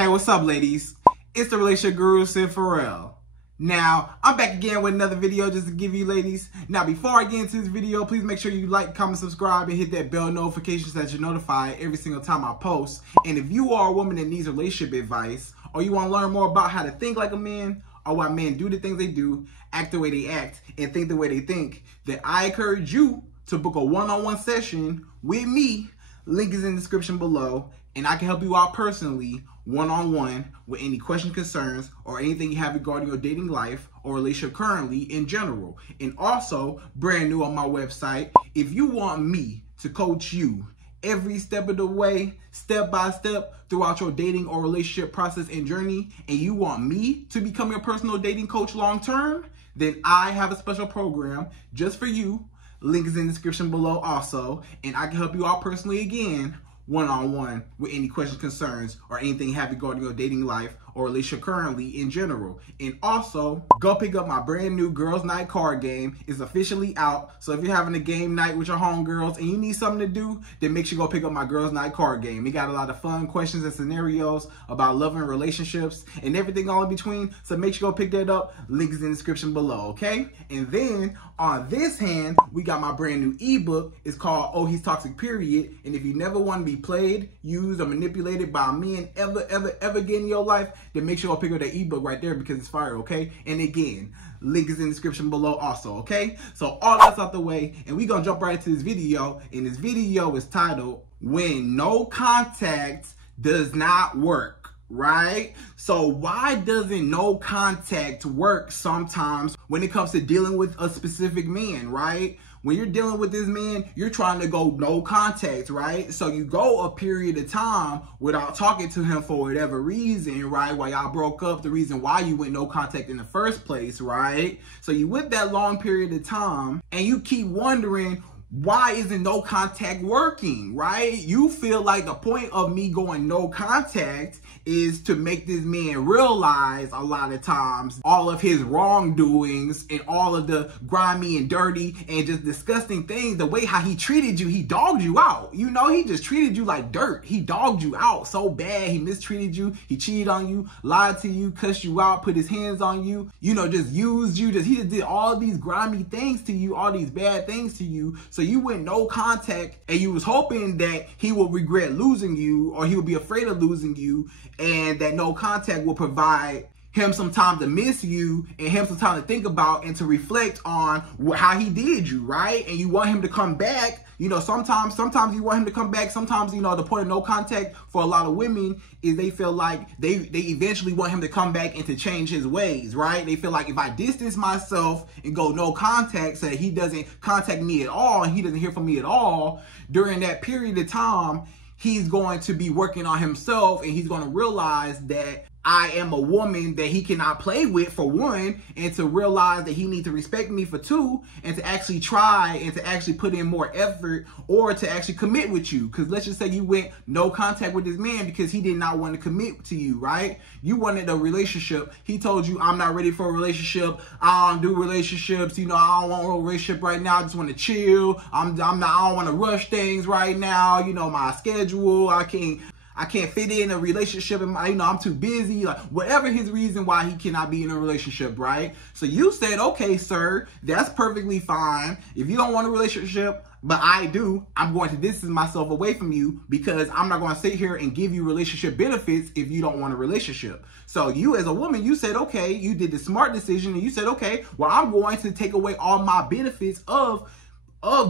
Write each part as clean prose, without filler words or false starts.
Hey, what's up, ladies? It's the relationship guru, Sydd Ferrell. Now, I'm back again with another video just to give you ladies. Now, before I get into this video, please make sure you like, comment, subscribe, and hit that bell notification so that you're notified every single time I post. And if you are a woman that needs relationship advice, or you want to learn more about how to think like a man, or why men do the things they do, act the way they act, and think the way they think, then I encourage you to book a one-on-one session with me. Link is in the description below, and I can help you out personally, one-on-one, with any questions, concerns, or anything you have regarding your dating life or relationship currently in general. And also, brand new on my website, if you want me to coach you every step of the way, step by step, throughout your dating or relationship process and journey, and you want me to become your personal dating coach long-term, then I have a special program just for you. Link is in the description below also, and I can help you out personally again, one-on-one, with any questions, concerns, or anything you have regarding your dating life or relationship currently in general. And also, go pick up my brand new Girls Night card game. It's officially out. So if you're having a game night with your homegirls and you need something to do, then make sure you go pick up my Girls Night card game. It got a lot of fun questions and scenarios about love and relationships and everything all in between. So make sure you go pick that up. Link is in the description below, okay? And then on this hand, we got my brand new ebook. It's called Oh, He's Toxic, Period. And if you never want to be played, used, or manipulated by men ever again in your life, then make sure you pick up that ebook right there because it's fire, okay? And again, link is in the description below also, okay? So all that's out the way, and we're gonna jump right into this video. And this video is titled, When No Contact Does Not Work, right? So why doesn't no contact work sometimes when it comes to dealing with a specific man, right? When you're dealing with this man, you're trying to go no contact, right? So you go a period of time without talking to him for whatever reason, right? While y'all broke up, the reason why you went no contact in the first place, right? So you went that long period of time and you keep wondering, why isn't no contact working, right? You feel like the point of me going no contact is to make this man realize a lot of times all of his wrongdoings and all of the grimy and dirty and just disgusting things, the way how he treated you. He dogged you out. You know, he just treated you like dirt. He dogged you out so bad. He mistreated you. He cheated on you, lied to you, cussed you out, put his hands on you, you know, just used you. He just did all these grimy things to you, all these bad things to you. So you went no contact and you was hoping that he would regret losing you, or he would be afraid of losing you, and that no contact will provide him some time to miss you and him some time to think about and to reflect on how he did you, right? And you want him to come back. You know, sometimes you want him to come back. Sometimes, you know, the point of no contact for a lot of women is they feel like they eventually want him to come back and to change his ways, right? They feel like if I distance myself and go no contact so that he doesn't contact me at all and he doesn't hear from me at all, during that period of time, he's going to be working on himself and he's going to realize that I am a woman that he cannot play with, for one, and to realize that he needs to respect me, for two, and to actually try and to actually put in more effort or to actually commit with you. Because let's just say you went no contact with this man because he did not want to commit to you, right? You wanted a relationship. He told you, I'm not ready for a relationship. I don't do relationships. You know, I don't want a relationship right now. I just want to chill. I don't want to rush things right now. You know, my schedule, I can't fit in a relationship, and you know, I'm too busy, like whatever his reason why he cannot be in a relationship, right? So you said, okay, sir, that's perfectly fine. If you don't want a relationship, but I do, I'm going to distance myself away from you because I'm not going to sit here and give you relationship benefits if you don't want a relationship. So you as a woman, you said, okay, you did the smart decision and you said, okay, well, I'm going to take away all my benefits of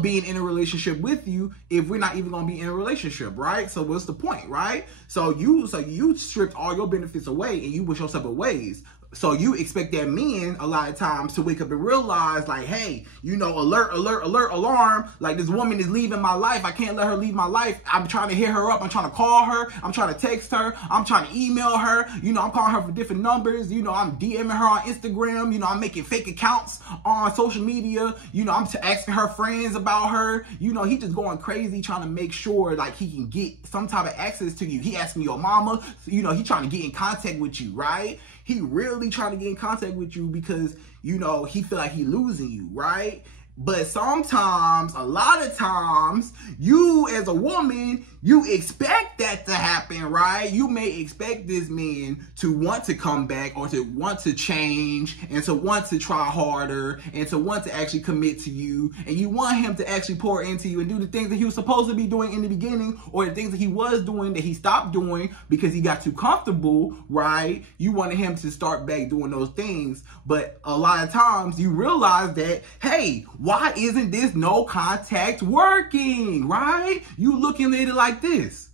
being in a relationship with you if we're not even going to be in a relationship, right? So what's the point, right? So you stripped all your benefits away and you went your separate ways. So you expect that men a lot of times to wake up and realize, like, hey, you know, alert, alarm, like this woman is leaving my life. I can't let her leave my life. I'm trying to hit her up. I'm trying to call her. I'm trying to text her. I'm trying to email her. You know, I'm calling her for different numbers. You know, I'm DMing her on Instagram. You know, I'm making fake accounts on social media. You know, I'm asking her friends about her. You know, he just going crazy trying to make sure, like, he can get some type of access to you. He asking your mama. You know, he trying to get in contact with you, right? He really trying to get in contact with you because, you know, he feel like he losing you, right? But sometimes, a lot of times, you as a woman, you expect that to happen, right? You may expect this man to want to come back or to want to change and to want to try harder and to want to actually commit to you. And you want him to actually pour into you and do the things that he was supposed to be doing in the beginning, or the things that he was doing that he stopped doing because he got too comfortable, right? You wanted him to start back doing those things. But a lot of times you realize that, hey, why isn't this no contact working, right? You looking at it like this.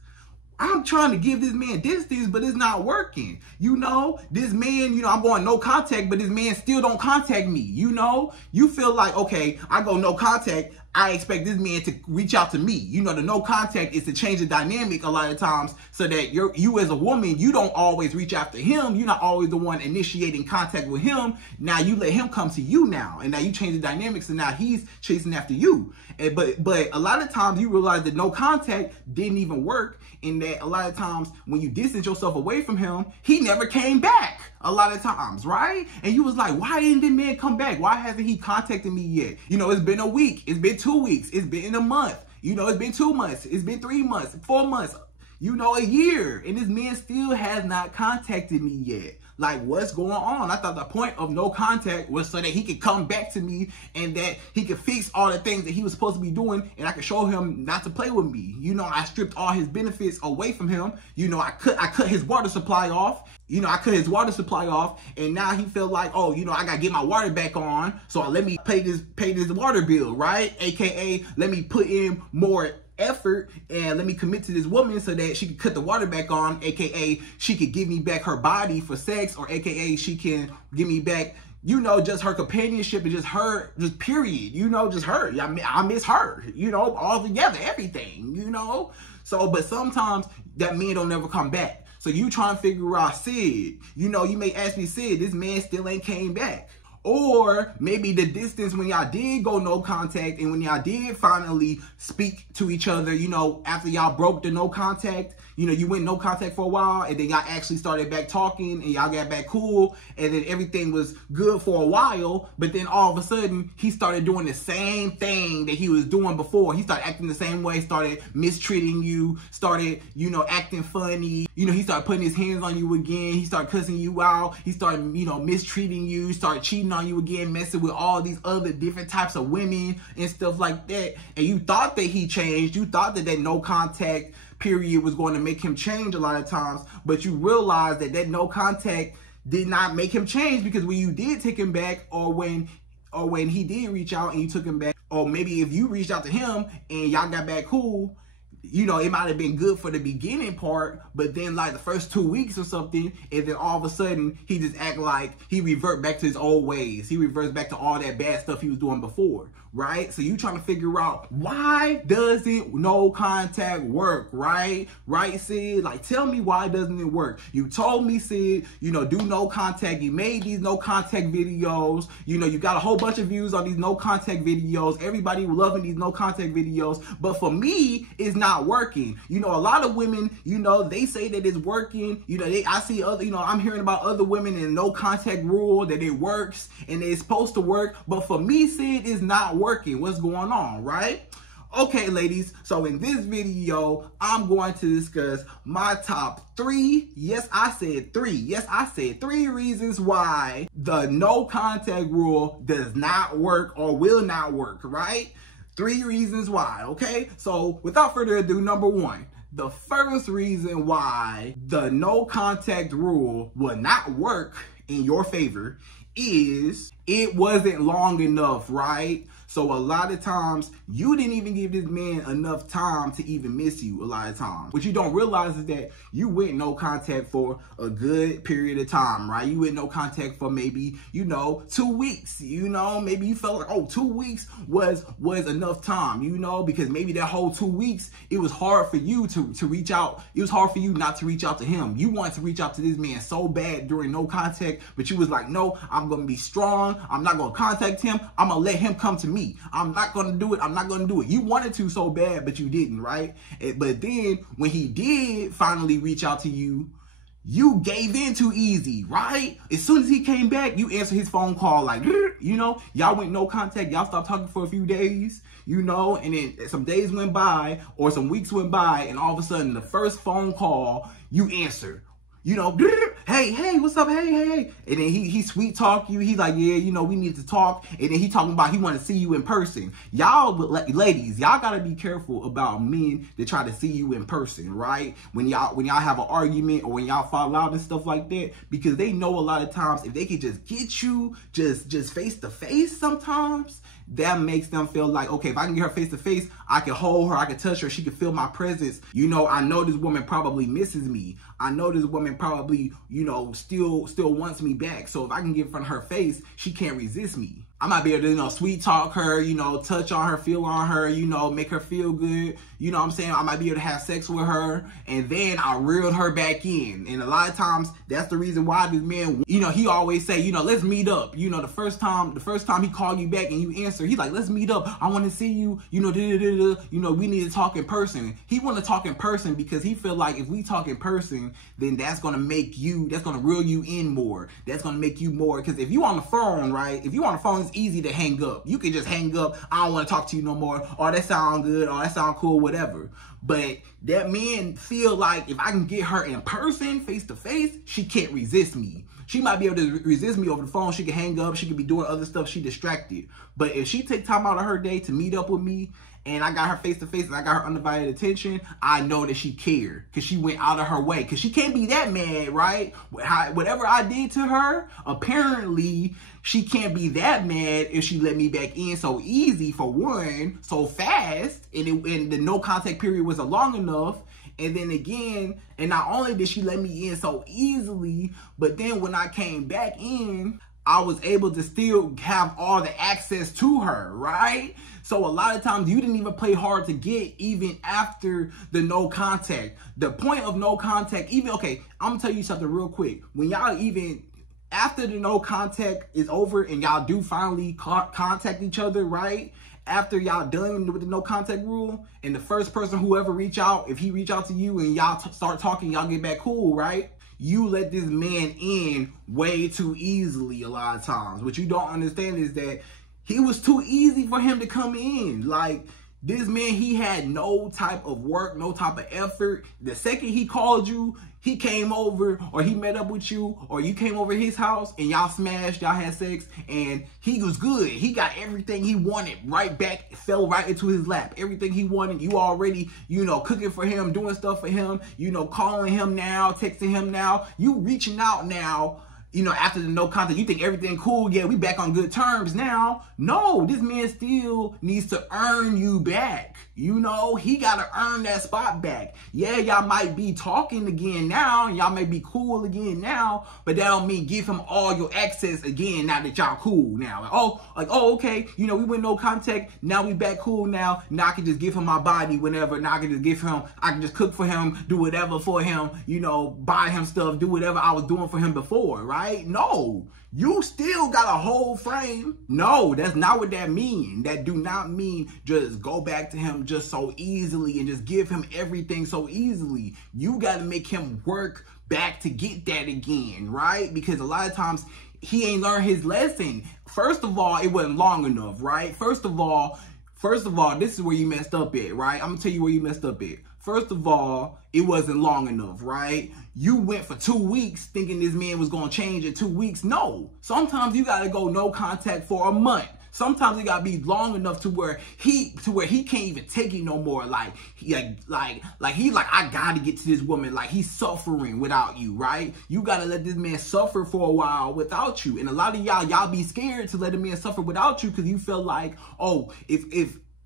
I'm trying to give this man distance, but it's not working. You know, this man, you know, I'm going no contact, but this man still don't contact me. You know, you feel like, okay, I go no contact, I expect this man to reach out to me. You know, the no contact is to change the dynamic a lot of times so that you as a woman, you don't always reach after him. You're not always the one initiating contact with him. Now you let him come to you now. And now you change the dynamics and now he's chasing after you. But a lot of times you realize that no contact didn't even work, and that a lot of times when you distance yourself away from him, he never came back a lot of times, right? And you was like, why didn't the man come back? Why hasn't he contacted me yet? You know, it's been a week, it's been 2 weeks, it's been a month, you know, it's been 2 months, it's been 3 months, 4 months, you know, a year, and this man still has not contacted me yet. Like, what's going on? I thought the point of no contact was so that he could come back to me and that he could fix all the things that he was supposed to be doing, and I could show him not to play with me. You know, I stripped all his benefits away from him. You know, I cut his water supply off. You know, I cut his water supply off, and now he felt like, oh, you know, I gotta get my water back on, so let me pay this water bill, right? AKA, let me put in more effort and let me commit to this woman so that she could cut the water back on, aka she could give me back her body for sex, or aka she can give me back, you know, just her companionship and just her, just period, you know, just her. I miss her, you know, all together, everything, you know. So, but sometimes that man don't never come back. So you trying to figure out, Sydd, you know, you may ask me, Sydd, this man still ain't came back. Or maybe the distance when y'all did go no contact and when y'all did finally speak to each other, you know, after y'all broke the no contact, you know, you went no contact for a while and then y'all actually started back talking and y'all got back cool and then everything was good for a while, but then all of a sudden he started doing the same thing that he was doing before. He started acting the same way, started mistreating you, started, you know, acting funny. You know, he started putting his hands on you again. He started cussing you out. He started, you know, mistreating you, started cheating on you again, messing with all these other different types of women and stuff like that. And you thought that he changed. You thought that that no contact period was going to make him change a lot of times, but you realize that that no contact did not make him change, because when you did take him back, or when he did reach out and you took him back, or maybe if you reached out to him and y'all got back cool, you know, it might have been good for the beginning part, but then like the first 2 weeks or something, and then all of a sudden he just act like he revert back to his old ways. He reverts back to all that bad stuff he was doing before, right? So you trying to figure out, why doesn't no contact work, right? Right, Sydd? Like, tell me, why doesn't it work? You told me, Sydd, you know, do no contact. You made these no contact videos. You know, you got a whole bunch of views on these no contact videos. Everybody loving these no contact videos. But for me, it's not working. You know, a lot of women, you know, they say that it's working. You know, I see other, you know, I'm hearing about other women in no contact rule, that it works and it's supposed to work. But for me, Sydd, it's not working. What's going on, right? Okay, ladies, so in this video, I'm going to discuss my top 3, yes, I said 3, yes, I said 3 reasons why the no contact rule does not work or will not work, right? 3 reasons why, okay? So without further ado, number 1, the first reason why the no contact rule will not work in your favor is it wasn't long enough, right? So a lot of times, you didn't even give this man enough time to even miss you a lot of times. What you don't realize is that you went no contact for a good period of time, right? You went no contact for maybe, you know, 2 weeks, you know? Maybe you felt like, oh, 2 weeks was enough time, you know? Because maybe that whole 2 weeks, it was hard for you to reach out. It was hard for you not to reach out to him. You wanted to reach out to this man so bad during no contact, but you was like, no, I'm going to be strong. I'm not going to contact him. I'm going to let him come to me. I'm not going to do it. I'm not going to do it. You wanted to so bad, but you didn't, right? But then when he did finally reach out to you, you gave in too easy, right? As soon as he came back, you answered his phone call like, you know, y'all went no contact, y'all stopped talking for a few days, you know, and then some days went by or some weeks went by, and all of a sudden the first phone call you answer, you know, hey, what's up, hey. And then he sweet talk you. He's like, yeah, you know, we need to talk. And then he talking about he want to see you in person. Y'all, ladies, y'all got to be careful about men that try to see you in person, right? When y'all have an argument or when y'all fall out and stuff like that, because they know a lot of times if they can just get you just face to face sometimes, that makes them feel like, okay, if I can get her face to face, I can hold her, I can touch her, she can feel my presence. You know, I know this woman probably misses me. I know this woman probably, you know, still wants me back. So if I can get in front of her face, she can't resist me. I might be able to, you know, sweet talk her, you know, touch on her, feel on her, you know, make her feel good. You know what I'm saying? I might be able to have sex with her, and then I reeled her back in. And a lot of times, that's the reason why this man, you know, he always say, you know, let's meet up. You know, the first time he called you back and you answer, he's like, let's meet up. I want to see you, you know, you know, we need to talk in person. He want to talk in person because he feel like if we talk in person, then that's going to reel you in more. That's going to make you more. Because if you on the phone, right? If you on the phone, it's easy to hang up. You can just hang up. I don't want to talk to you no more. Or that sound good. Or that sound cool, whatever. But that man feel like if I can get her in person, face to face, she can't resist me. She might be able to resist me over the phone. She can hang up. She could be doing other stuff. She distracted. But if she take time out of her day to meet up with me, and I got her face to face and I got her undivided attention, I know that she cared because she went out of her way. Because she can't be that mad, right? Whatever I did to her, apparently she can't be that mad if she let me back in so easy, for one, so fast, and the no contact period wasn't long enough. And then again, and not only did she let me in so easily, but then when I came back in, I was able to still have all the access to her, right? So a lot of times you didn't even play hard to get even after the no contact. The point of no contact, okay, I'm gonna tell you something real quick. When y'all even, after the no contact is over and y'all do finally contact each other, right? After y'all done with the no contact rule, and the first person, whoever reach out, if he reach out to you and y'all start talking, y'all get back cool, right? You let this man in way too easily a lot of times. What you don't understand is that he was too easy for him to come in. Like, this man, he had no type of work, no type of effort. The second he called you, he came over, or he met up with you, or you came over his house and y'all smashed, y'all had sex, and he was good. He got everything he wanted right back, fell right into his lap. Everything he wanted, you already, you know, cooking for him, doing stuff for him, you know, calling him now, texting him now, you reaching out now. You know, after the no contact, you think everything cool. Yeah, we back on good terms now. No, this man still needs to earn you back. You know, he got to earn that spot back. Yeah, y'all might be talking again now. Y'all may be cool again now. But that don't mean give him all your access again now that y'all cool now. Oh, okay. You know, we went no contact. Now we back cool now. Now I can just give him my body whenever. Now I can just give him, I can just cook for him, do whatever for him, you know, buy him stuff, do whatever I was doing for him before, right? No, you still got a whole frame. No, that's not what that mean. That do not mean just go back to him just so easily and just give him everything so easily. You got to make him work back to get that again, right? Because a lot of times he ain't learned his lesson. First of all, it wasn't long enough, right? First of all, this is where you messed up at, right? I'm gonna tell you where you messed up at. First of all, it wasn't long enough, right? You went for 2 weeks thinking this man was gonna change in 2 weeks. No, sometimes you gotta go no contact for a month. Sometimes it gotta be long enough to where he can't even take it no more. Like he's like, I gotta get to this woman. Like, he's suffering without you, right? You gotta let this man suffer for a while without you. And a lot of y'all be scared to let a man suffer without you because you feel like, oh,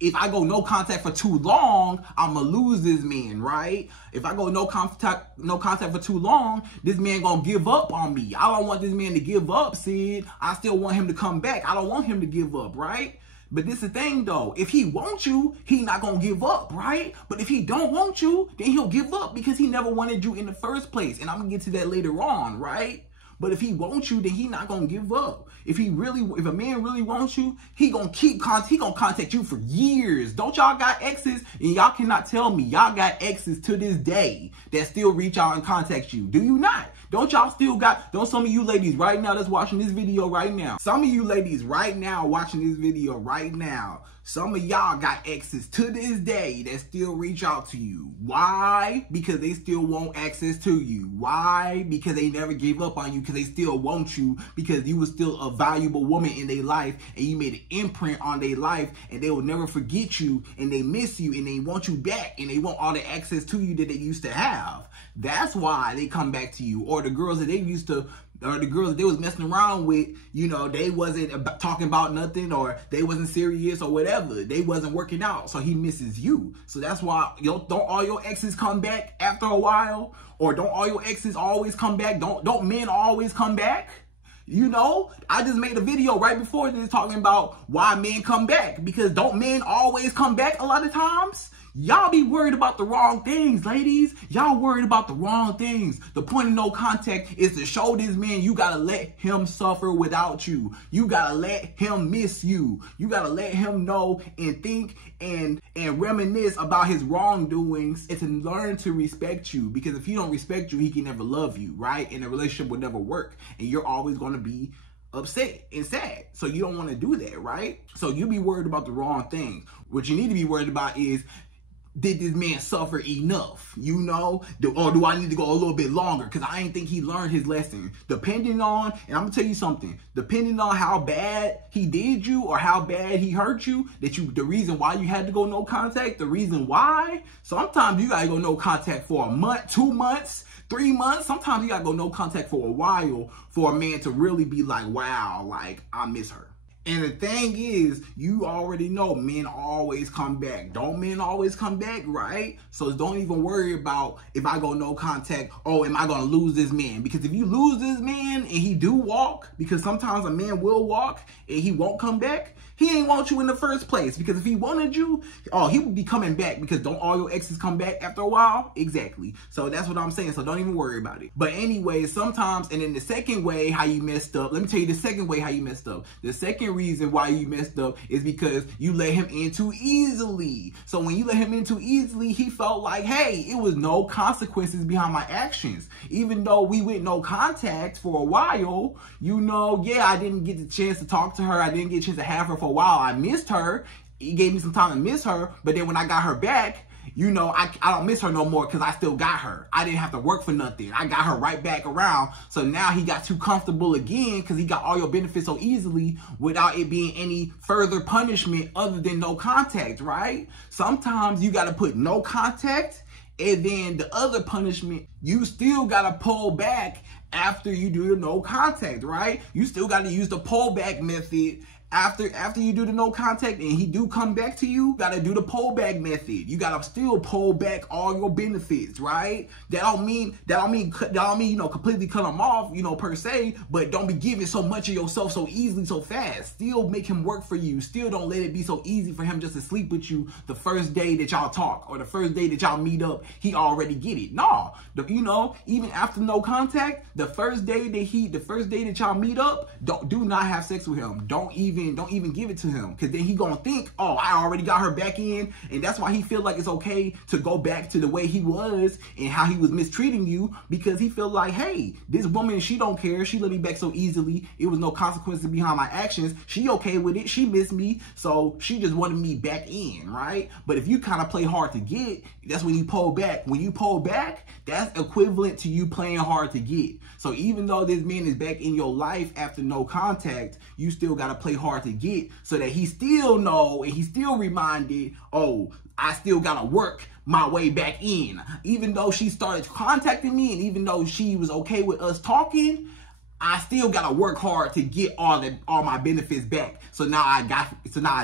if I go no contact for too long, I'm gonna lose this man, right? If I go no contact for too long, this man gonna give up on me. I don't want this man to give up, Sydd. I still want him to come back. I don't want him to give up, right? But this is the thing though, if he wants you, he not gonna give up, right? But if he don't want you, then he'll give up because he never wanted you in the first place. And I'm gonna get to that later on, right? But if he wants you, then he not gonna give up. If a man really wants you, he gonna contact you for years. Don't y'all got exes? And y'all cannot tell me y'all got exes to this day that still reach out and contact you. Do you not? Don't y'all still got, don't some of you ladies right now that's watching this video right now, some of you ladies right now watching this video right now, some of y'all got exes to this day that still reach out to you. Why? Because they still want access to you. Why? Because they never gave up on you, because they still want you, because you were still a valuable woman in their life and you made an imprint on their life, and they will never forget you, and they miss you, and they want you back, and they want all the access to you that they used to have. That's why they come back to you. Or the girls that they used to, or the girls that they was messing around with, you know, they wasn't talking about nothing, or they wasn't serious or whatever. They wasn't working out, so he misses you. So that's why, don't all your exes come back after a while? Or don't all your exes always come back? Don't men always come back? You know, I just made a video right before this talking about why men come back. Because don't men always come back a lot of times? Y'all be worried about the wrong things, ladies. Y'all worried about the wrong things. The point of no contact is to show this man you gotta let him suffer without you. You gotta let him miss you. You gotta let him know and think and reminisce about his wrongdoings, and to learn to respect you. Because if he don't respect you, he can never love you, right? And the relationship will never work. And you're always gonna be upset and sad. So you don't want to do that, right? So you be worried about the wrong things. What you need to be worried about is, did this man suffer enough? You know, or do I need to go a little bit longer? Because I ain't think he learned his lesson. Depending on, and I'm gonna tell you something, depending on how bad he did you or how bad he hurt you, the reason why you had to go no contact, the reason why, sometimes you gotta go no contact for a month, 2 months, 3 months. Sometimes you gotta go no contact for a while for a man to really be like, wow, like, I miss her. And the thing is, you already know men always come back. Don't men always come back, right? So don't even worry about, if I go no contact, oh, am I going to lose this man? Because if you lose this man and he do walk, because sometimes a man will walk and he won't come back, he ain't want you in the first place. Because if he wanted you, oh, he would be coming back. Because don't all your exes come back after a while? Exactly. So that's what I'm saying. So don't even worry about it. But anyway, sometimes, and then the second way how you messed up, let me tell you the second way how you messed up. The second reason why you messed up is because you let him in too easily. So when you let him in too easily, he felt like, hey, it was no consequences behind my actions. Even though we went no contact for a while, you know, yeah, I didn't get the chance to talk to her. I didn't get a chance to have her for a while. I missed her. He gave me some time to miss her. But then when I got her back, you know, I don't miss her no more because I still got her. I didn't have to work for nothing. I got her right back around. So now he got too comfortable again because he got all your benefits so easily without it being any further punishment other than no contact, right? Sometimes you got to put no contact, and then the other punishment, you still got to pull back after you do the no contact, right? You still got to use the pullback method. After you do the no contact and he do come back to you, gotta do the pullback method. You gotta still pull back all your benefits, right? That don't mean you know, completely cut him off, you know, per se, but don't be giving so much of yourself so easily, so fast. Still make him work for you. Still don't let it be so easy for him just to sleep with you the first day that y'all talk or the first day that y'all meet up. He already get it. No, you know, even after no contact, the first day that y'all meet up, do not have sex with him. Don't even give it to him, because then he gonna think, oh, I already got her back in, and that's why he feel like it's okay to go back to the way he was and how he was mistreating you, because he feel like, hey, this woman, she don't care, she let me back so easily, it was no consequences behind my actions, she okay with it, she missed me, so she just wanted me back in, right? But if you kind of play hard to get, that's when you pull back. When you pull back, that's equivalent to you playing hard to get. So even though this man is back in your life after no contact, you still got to play hard to get, so that he still know and he still reminded, oh, I still got to work my way back in. Even though she started contacting me and even though she was okay with us talking, I still gotta work hard to get all my benefits back. So now I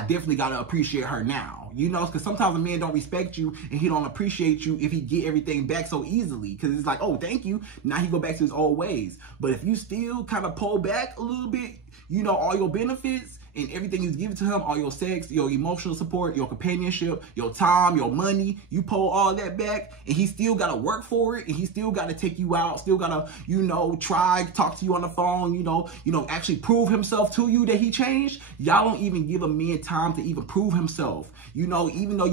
definitely gotta appreciate her now. You know, because sometimes a man don't respect you and he don't appreciate you if he get everything back so easily. Because it's like, oh, thank you. Now he go back to his old ways. But if you still kind of pull back a little bit, you know, all your benefits, and everything you give to him, all your sex, your emotional support, your companionship, your time, your money, you pull all that back, and he still got to work for it, and he still got to take you out, still got to, you know, try, talk to you on the phone, you know, actually prove himself to you that he changed. Y'all don't even give a man time to even prove himself. You know, even though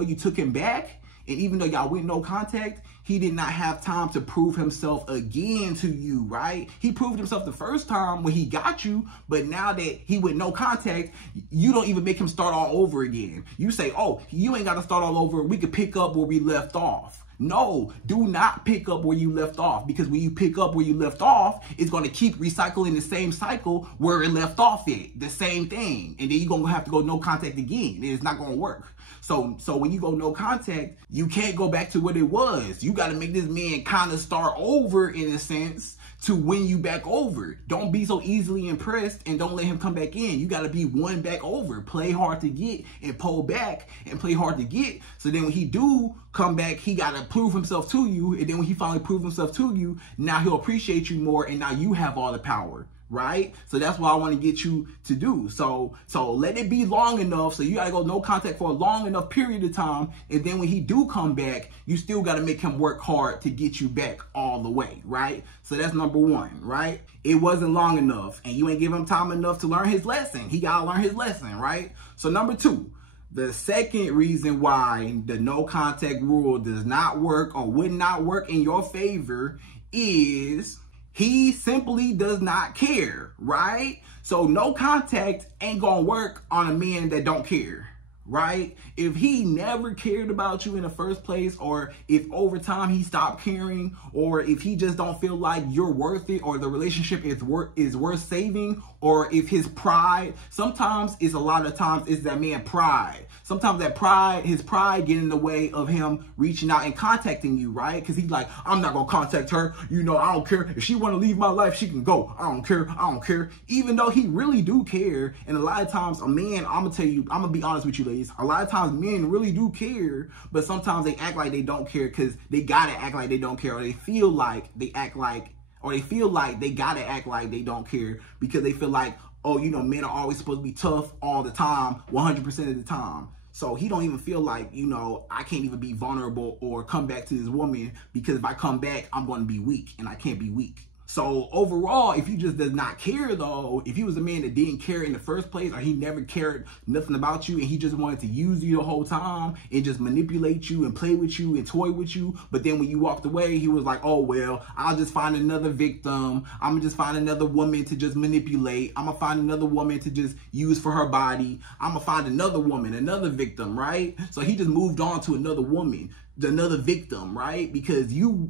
you took him back, and even though y'all went no contact, he did not have time to prove himself again to you, right? He proved himself the first time when he got you, but now that he went no contact, you don't even make him start all over again. You say, oh, you ain't got to start all over. We could pick up where we left off. No, do not pick up where you left off, because when you pick up where you left off, it's going to keep recycling the same cycle where it left off at, the same thing. And then you're going to have to go no contact again. It's not going to work. So when you go no contact, you can't go back to what it was. You got to make this man kind of start over, in a sense, to win you back over. Don't be so easily impressed, and don't let him come back in. You got to be won back over. Play hard to get and pull back and play hard to get. So then when he do come back, he got to prove himself to you. And then when he finally proves himself to you, now he'll appreciate you more, and now you have all the power. Right? So that's what I want to get you to do. So let it be long enough. So you got to go no contact for a long enough period of time. And then when he do come back, you still got to make him work hard to get you back all the way. Right? So that's number one, right? It wasn't long enough, and you ain't give him time enough to learn his lesson. He got to learn his lesson, right? So number two, the second reason why the no contact rule does not work or would not work in your favor is he simply does not care, right? So no contact ain't gonna work on a man that don't care, right? If he never cared about you in the first place, or if over time he stopped caring, or if he just don't feel like you're worth it, or the relationship is worth saving, or if his pride, sometimes it's a lot of times it's that man pride. Sometimes that pride, his pride get in the way of him reaching out and contacting you, right? Because he's like, I'm not going to contact her. You know, I don't care. If she want to leave my life, she can go. I don't care. I don't care. Even though he really do care. And a lot of times a man, I'm going to tell you, I'm going to be honest with you ladies. A lot of times men really do care, but sometimes they act like they don't care because they got to act like they don't care, or they feel like they act like, or they feel like they got to act like they don't care because they feel like, oh, you know, men are always supposed to be tough all the time, 100% of the time. So he don't even feel like, you know, I can't even be vulnerable or come back to this woman, because if I come back, I'm going to be weak, and I can't be weak. So overall, if he just does not care, though, if he was a man that didn't care in the first place, or he never cared nothing about you, and he just wanted to use you the whole time and just manipulate you and play with you and toy with you, but then when you walked away, he was like, oh, well, I'll just find another victim. I'm gonna just find another woman to just manipulate. I'm gonna find another woman to just use for her body. I'm gonna find another woman, another victim, right? So he just moved on to another woman, another victim, right? Because you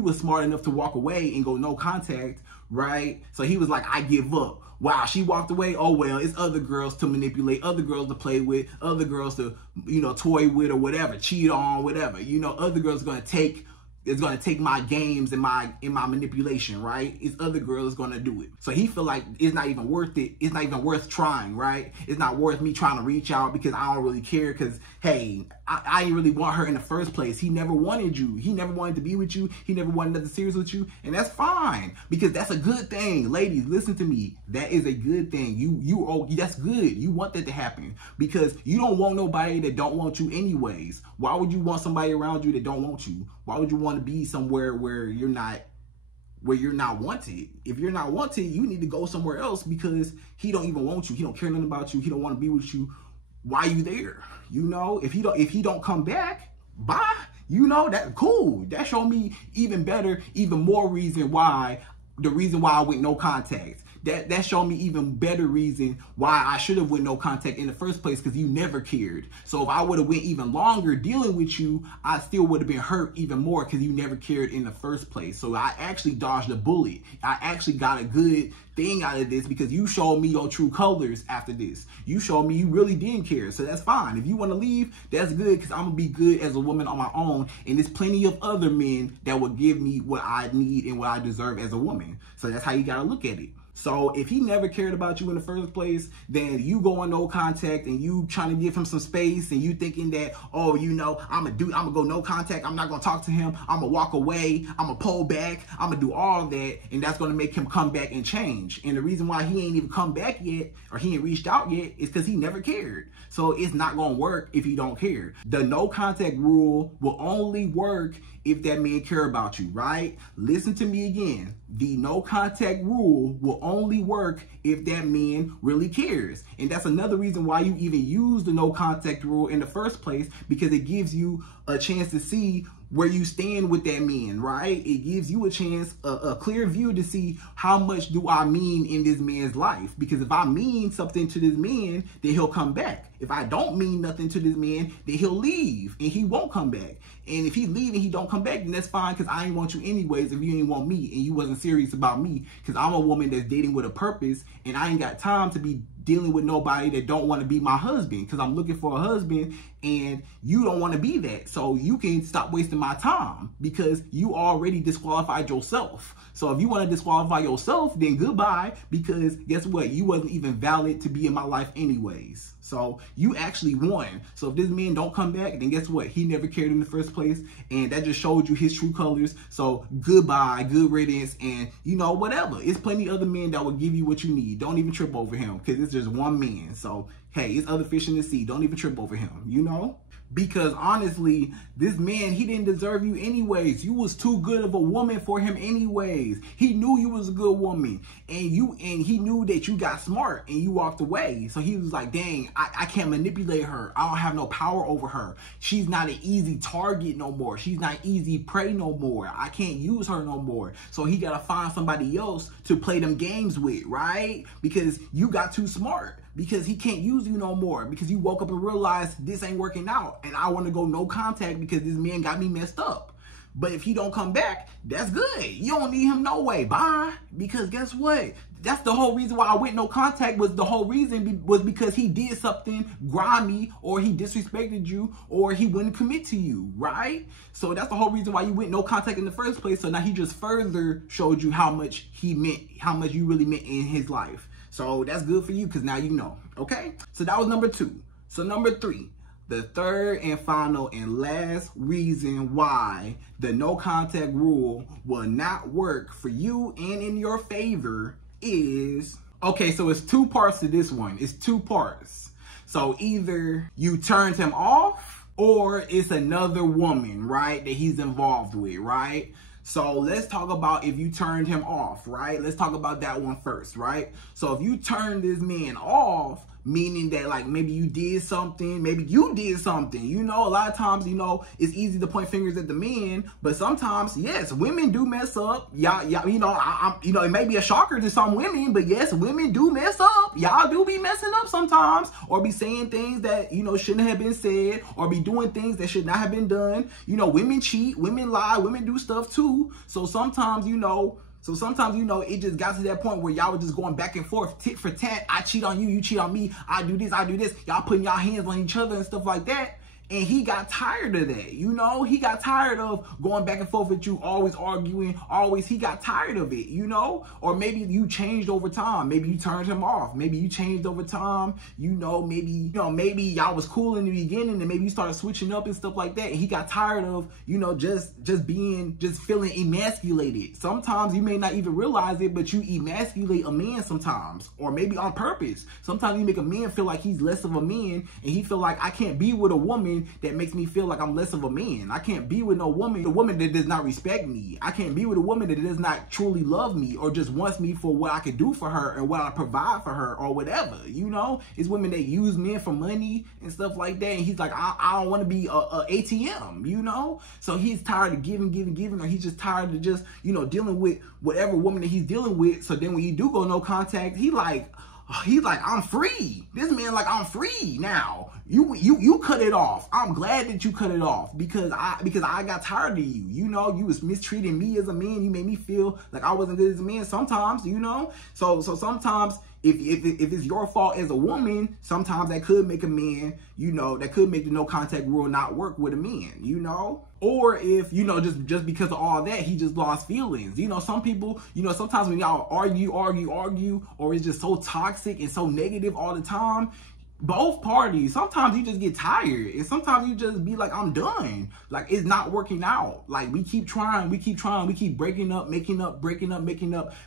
were smart enough to walk away and go no contact, right? So he was like, I give up. Wow, she walked away. Oh, well, it's other girls to manipulate, other girls to play with, other girls to, you know, toy with or whatever, cheat on, whatever. You know, other girls are going to take, it's going to take my games and my manipulation, right? It's other girls going to do it. So he feel like it's not even worth it. It's not even worth trying, right? It's not worth me trying to reach out because I don't really care, because, hey, I didn't really want her in the first place. He never wanted you. He never wanted to be with you. He never wanted nothing serious with you. And that's fine, because that's a good thing. Ladies, listen to me. That is a good thing. That's good. You want that to happen, because you don't want nobody that don't want you anyways. Why would you want somebody around you that don't want you? Why would you want to be somewhere where you're not wanted? If you're not wanted, you need to go somewhere else, because he don't even want you. He don't care nothing about you. He don't want to be with you. Why you there? You know, if he don't come back, bye. You know, that's cool. That showed me even better, even more reason why, the reason why I went no contact. That showed me even better reason why I should have went no contact in the first place, because you never cared. So if I would have went even longer dealing with you, I still would have been hurt even more, because you never cared in the first place. So I actually dodged a bullet. I actually got a good thing out of this, because you showed me your true colors after this. You showed me you really didn't care. So that's fine. If you want to leave, that's good, because I'm going to be good as a woman on my own. And there's plenty of other men that will give me what I need and what I deserve as a woman. So that's how you got to look at it. So if he never cared about you in the first place, then you go on no contact and you trying to give him some space and you thinking that, oh, you know, I'm gonna go no contact. I'm not gonna talk to him. I'm gonna walk away. I'm gonna pull back. I'm gonna do all that. And that's gonna make him come back and change. And the reason why he ain't even come back yet, or he ain't reached out yet, is because he never cared. So it's not gonna work if you don't care. The no contact rule will only work if that man care about you, right? Listen to me again. The no contact rule will only work if that man really cares. And that's another reason why you even use the no contact rule in the first place, because it gives you a chance to see where you stand with that man, right? It gives you a chance, a clear view to see how much do I mean in this man's life. Because if I mean something to this man, then he'll come back. If I don't mean nothing to this man, then he'll leave and he won't come back. And if he leave and he don't come back, then that's fine, because I ain't want you anyways if you ain't want me and you wasn't serious about me. Because I'm a woman that's dating with a purpose, and I ain't got time to be dealing with nobody that don't want to be my husband, because I'm looking for a husband and you don't want to be that. So you can stop wasting my time, because you already disqualified yourself. So if you want to disqualify yourself, then goodbye, because guess what? You wasn't even valid to be in my life anyways. So you actually won. So if this man don't come back, then guess what? He never cared in the first place, and that just showed you his true colors. So goodbye, good riddance, and you know, whatever. It's plenty of other men that will give you what you need. Don't even trip over him, because it's just one man. So hey, it's other fish in the sea. Don't even trip over him, you know? Because honestly, this man, he didn't deserve you anyways. You was too good of a woman for him anyways. He knew you was a good woman, and he knew that you got smart and you walked away. So he was like, dang, I can't manipulate her. I don't have no power over her. She's not an easy target no more. She's not easy prey no more. I can't use her no more. So he got to find somebody else to play them games with, right? Because you got too smart. Because he can't use you no more, because you woke up and realized this ain't working out and I want to go no contact because this man got me messed up. But if he don't come back, that's good. You don't need him no way. Bye. Because guess what? That's the whole reason why I went no contact. Was the whole reason was because he did something grimy, or he disrespected you, or he wouldn't commit to you, right? So that's the whole reason why you went no contact in the first place. So now he just further showed you how much he meant, how much you really meant in his life. So that's good for you, because now you know, okay? So that was number 2. So number 3, the third and final and last reason why the no contact rule will not work for you and in your favor is, okay, so it's 2 parts to this one. It's 2 parts. So either you turned him off, or it's another woman, right, that he's involved with, right? So let's talk about if you turned him off, right? Let's talk about that one first, right? So if you turned this man off, meaning that like maybe you did something, you know, a lot of times, you know, it's easy to point fingers at the men, but sometimes, yes, women do mess up. Y'all, you know, you know, it may be a shocker to some women, but yes, women do mess up. Y'all do be messing up sometimes, or be saying things that, you know, shouldn't have been said, or be doing things that should not have been done. You know, women cheat, women lie, women do stuff too. So sometimes, you know, it just got to that point where y'all were just going back and forth, tit for tat. I cheat on you, you cheat on me. I do this, I do this. Y'all putting y'all hands on each other and stuff like that. And he got tired of that, you know? He got tired of going back and forth with you, always arguing, always. He got tired of it, you know? Or maybe you changed over time. Maybe you turned him off. Maybe you changed over time. You know, maybe y'all was cool in the beginning, and maybe you started switching up and stuff like that. And he got tired of, you know, just feeling emasculated. Sometimes you may not even realize it, but you emasculate a man sometimes, or maybe on purpose. Sometimes you make a man feel like he's less of a man, and he feel like, I can't be with a woman that makes me feel like I'm less of a man. I can't be with no woman, a woman that does not respect me. I can't be with a woman that does not truly love me, or just wants me for what I can do for her and what I provide for her, or whatever, you know? It's women that use men for money and stuff like that, and he's like, I don't want to be a ATM, you know? So he's tired of giving, or he's just tired of just, you know, dealing with whatever woman that he's dealing with. So then when you do go no contact, he's like, I'm free. This man like, I'm free now. You cut it off. I'm glad that you cut it off, because I got tired of you. You know, you was mistreating me as a man. You made me feel like I wasn't good as a man sometimes, you know? So sometimes if it's your fault as a woman, sometimes that could make a man, you know, that could make the no contact rule not work with a man, you know? Or if, you know, just because of all that, he just lost feelings. You know, some people, you know, sometimes when y'all argue, or it's just so toxic and so negative all the time, both parties, sometimes you just get tired, and sometimes you just be like, I'm done. Like, it's not working out. Like, we keep trying, we keep breaking up, making up.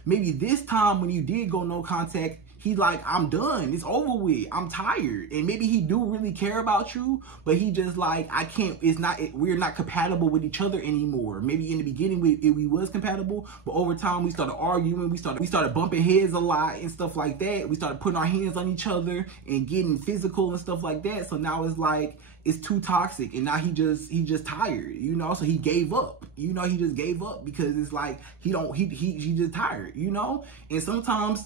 Maybe this time when you did go no contact, he's like, I'm done. It's over with. I'm tired. And maybe he do really care about you, but he just like, I can't, we're not compatible with each other anymore. Maybe in the beginning we was compatible, but over time we started arguing, we started bumping heads a lot and stuff like that. We started putting our hands on each other and getting physical and stuff like that. So now it's like, it's too toxic, and now he just tired, you know? So he gave up, you know? He just gave up because it's like, he just tired, you know? And sometimes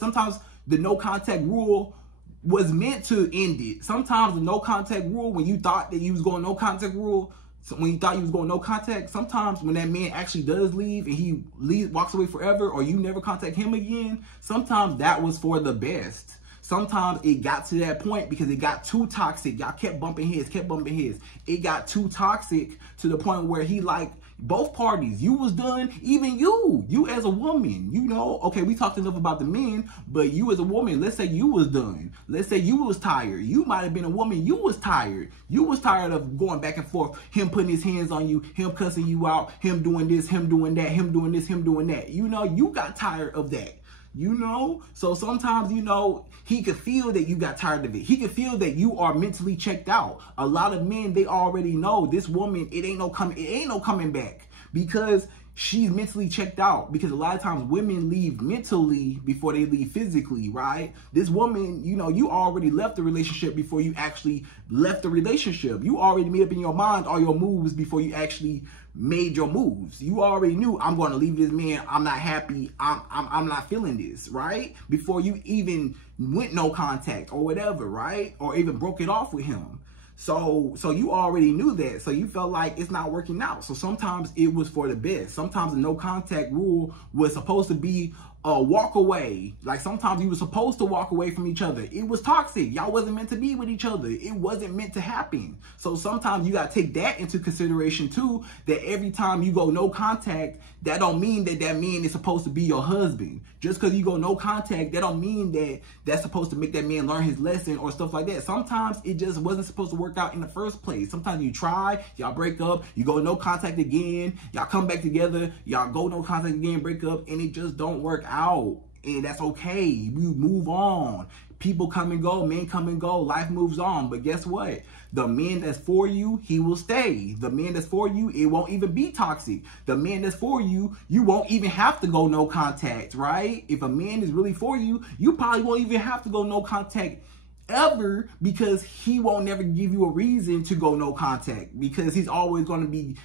the no contact rule was meant to end it. Sometimes the no contact rule, when you thought that you was going no contact rule, when you thought you was going no contact, sometimes when that man actually does leave and he walks away forever, or you never contact him again, sometimes that was for the best. Sometimes it got to that point because it got too toxic. Y'all kept bumping heads. It got too toxic to the point where he like, both parties, you was done, even you as a woman, you know, okay, we talked enough about the men, but you as a woman, let's say you was done. Let's say you was tired. You might have been a woman, you was tired. You was tired of going back and forth, him putting his hands on you, him cussing you out, him doing this, him doing that, him doing this, him doing that. You know, you got tired of that. You know, so sometimes, you know, he could feel that you got tired of it. He could feel that you are mentally checked out. A lot of men, they already know this woman, it ain't no coming back, because she's mentally checked out. Because a lot of times women leave mentally before they leave physically, right? This woman, you know, you already left the relationship before you actually left the relationship. You already made up in your mind all your moves before you actually made your moves. You already knew, I'm going to leave this man. I'm not happy. I'm not feeling this, right? Before you even went no contact or whatever, right? Or even broke it off with him. So you already knew that. So you felt like it's not working out. So sometimes it was for the best. Sometimes the no contact rule was supposed to be a walk away. Like sometimes you were supposed to walk away from each other. It was toxic. Y'all wasn't meant to be with each other. It wasn't meant to happen. So sometimes you got to take that into consideration too, that every time you go no contact, that don't mean that that man is supposed to be your husband. Just because you go no contact, that don't mean that that's supposed to make that man learn his lesson or stuff like that. Sometimes it just wasn't supposed to work out in the first place. Sometimes you try, y'all break up, you go no contact again, y'all come back together, y'all go no contact again, break up, and it just don't work out. And that's okay. We move on. People come and go, men come and go, life moves on. But guess what? The man that's for you, he will stay. The man that's for you, it won't even be toxic. The man that's for you, you won't even have to go no contact, right? If a man is really for you, you probably won't even have to go no contact ever, because he won't never give you a reason to go no contact, because he's always going to be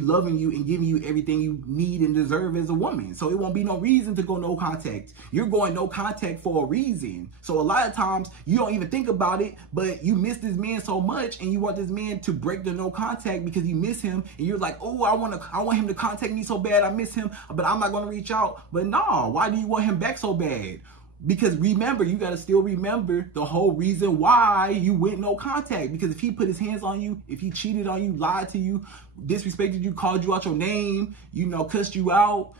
loving you and giving you everything you need and deserve as a woman. So it won't be no reason to go no contact. You're going no contact for a reason. So a lot of times you don't even think about it, but you miss this man so much and you want this man to break the no contact because you miss him, and you're like, oh, I want him to contact me so bad. I miss him, but I'm not going to reach out. But no, why do you want him back so bad? Because remember, you got to still remember the whole reason why you went no contact. Because if he put his hands on you, if he cheated on you, lied to you, disrespected you, called you out your name, you know, cussed you out,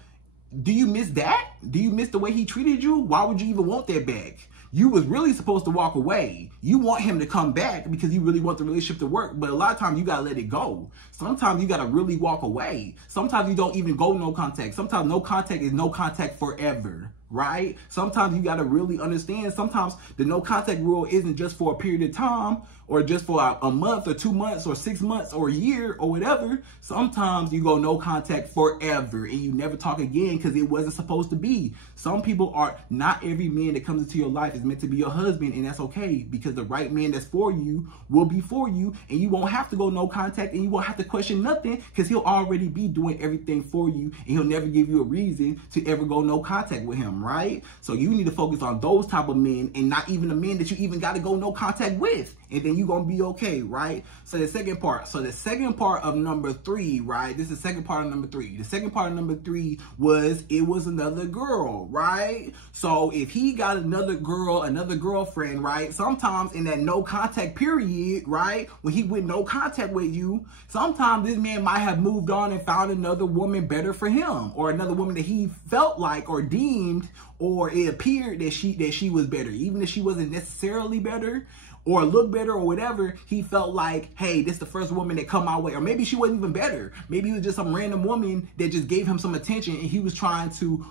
do you miss that? Do you miss the way he treated you? Why would you even want that back? You was really supposed to walk away. You want him to come back because you really want the relationship to work. But a lot of times you got to let it go. Sometimes you got to really walk away. Sometimes you don't even go no contact. Sometimes no contact is no contact forever, right? Sometimes you got to really understand. Sometimes the no contact rule isn't just for a period of time, or just for a month or 2 months or 6 months or a year or whatever. Sometimes you go no contact forever and you never talk again because it wasn't supposed to be. Some people are, not every man that comes into your life is meant to be your husband, and that's okay, because the right man that's for you will be for you, and you won't have to go no contact, and you won't have to question nothing, because he'll already be doing everything for you, and he'll never give you a reason to ever go no contact with him, right? So you need to focus on those type of men, and not even the men that you even got to go no contact with. and then you gonna be okay, right? So the second part of number 3, right? This is the second part of number 3. The second part of number 3 was it was another girl, right? So if he got another girl, another girlfriend, right? Sometimes in that no contact period, right? When he went no contact with you, sometimes this man might have moved on and found another woman better for him, or another woman that he felt like or deemed, or it appeared that she was better, even if she wasn't necessarily better or look better or whatever. He felt like, hey, this is the first woman that come my way. Or maybe she wasn't even better. Maybe it was just some random woman that just gave him some attention, and he was trying to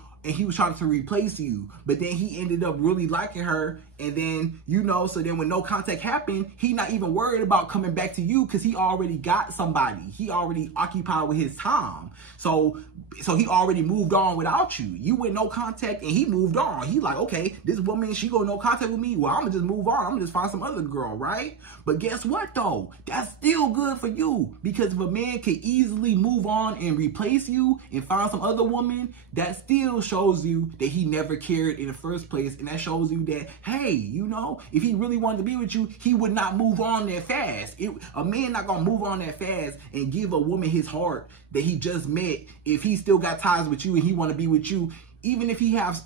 replace you. But then he ended up really liking her, and then, you know, so then when no contact happened, he not even worried about coming back to you because he already got somebody. He already occupied with his time. So he already moved on without you. You went no contact and he moved on. He like, okay, this woman, she go no contact with me. Well, I'm gonna just move on. I'm gonna just find some other girl, right? But guess what though? That's still good for you, because if a man can easily move on and replace you and find some other woman, that still shows you that he never cared in the first place. And that shows you that, hey, you know, if he really wanted to be with you, he would not move on that fast. A man not gonna move on that fast and give a woman his heart that he just met if he still got ties with you and he want to be with you. Even if he has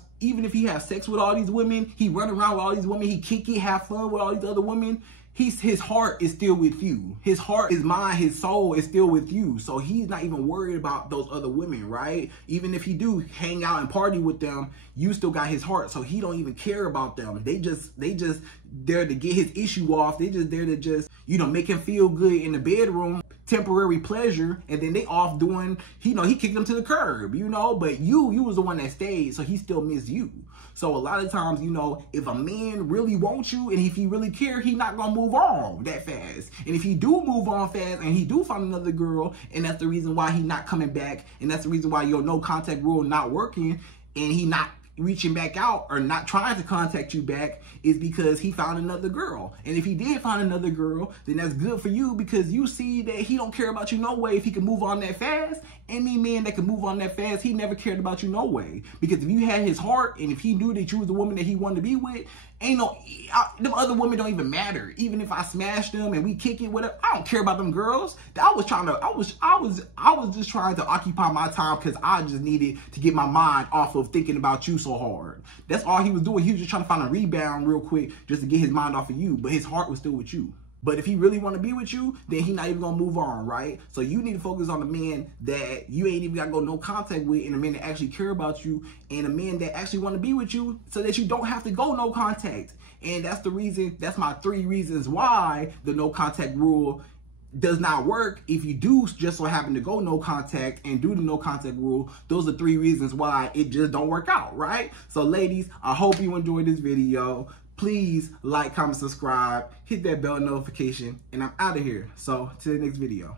sex with all these women, he run around with all these women, he kick it, have fun with all these other women, his heart is still with you. His heart, his mind, his soul is still with you. So he's not even worried about those other women, right? Even if he do hang out and party with them, you still got his heart. So he don't even care about them. They just there to get his issue off. They just there to just, you know, make him feel good in the bedroom, temporary pleasure, and then they off doing, you know, he kicked them to the curb, you know, but you was the one that stayed, so he still missed you. So a lot of times, you know, if a man really wants you and if he really care, he not gonna move on that fast. And if he do move on fast and he do find another girl, and that's the reason why he not coming back, and that's the reason why your no contact rule not working, and he not reaching back out or not trying to contact you back, is because he found another girl. And if he did find another girl, then that's good for you, because you see that he don't care about you no way if he can move on that fast. Any man that can move on that fast, he never cared about you no way. Because if you had his heart and if he knew that you was the woman that he wanted to be with, ain't no, them other women don't even matter. Even if I smash them and we kick it, whatever, I don't care about them girls. I was just trying to occupy my time because I just needed to get my mind off of thinking about you so hard. That's all he was doing. He was just trying to find a rebound real quick just to get his mind off of you, but his heart was still with you. But if he really want to be with you, then he not even going to move on, right? So you need to focus on the man that you ain't even got to go no contact with, and a man that actually care about you, and a man that actually want to be with you so that you don't have to go no contact. And that's the reason, that's my 3 reasons why the no contact rule does not work. If you do just so happen to go no contact and do the no contact rule, those are 3 reasons why it just don't work out, right? So ladies, I hope you enjoyed this video. Please like, comment, subscribe, hit that bell notification, and I'm out of here. So, to the next video.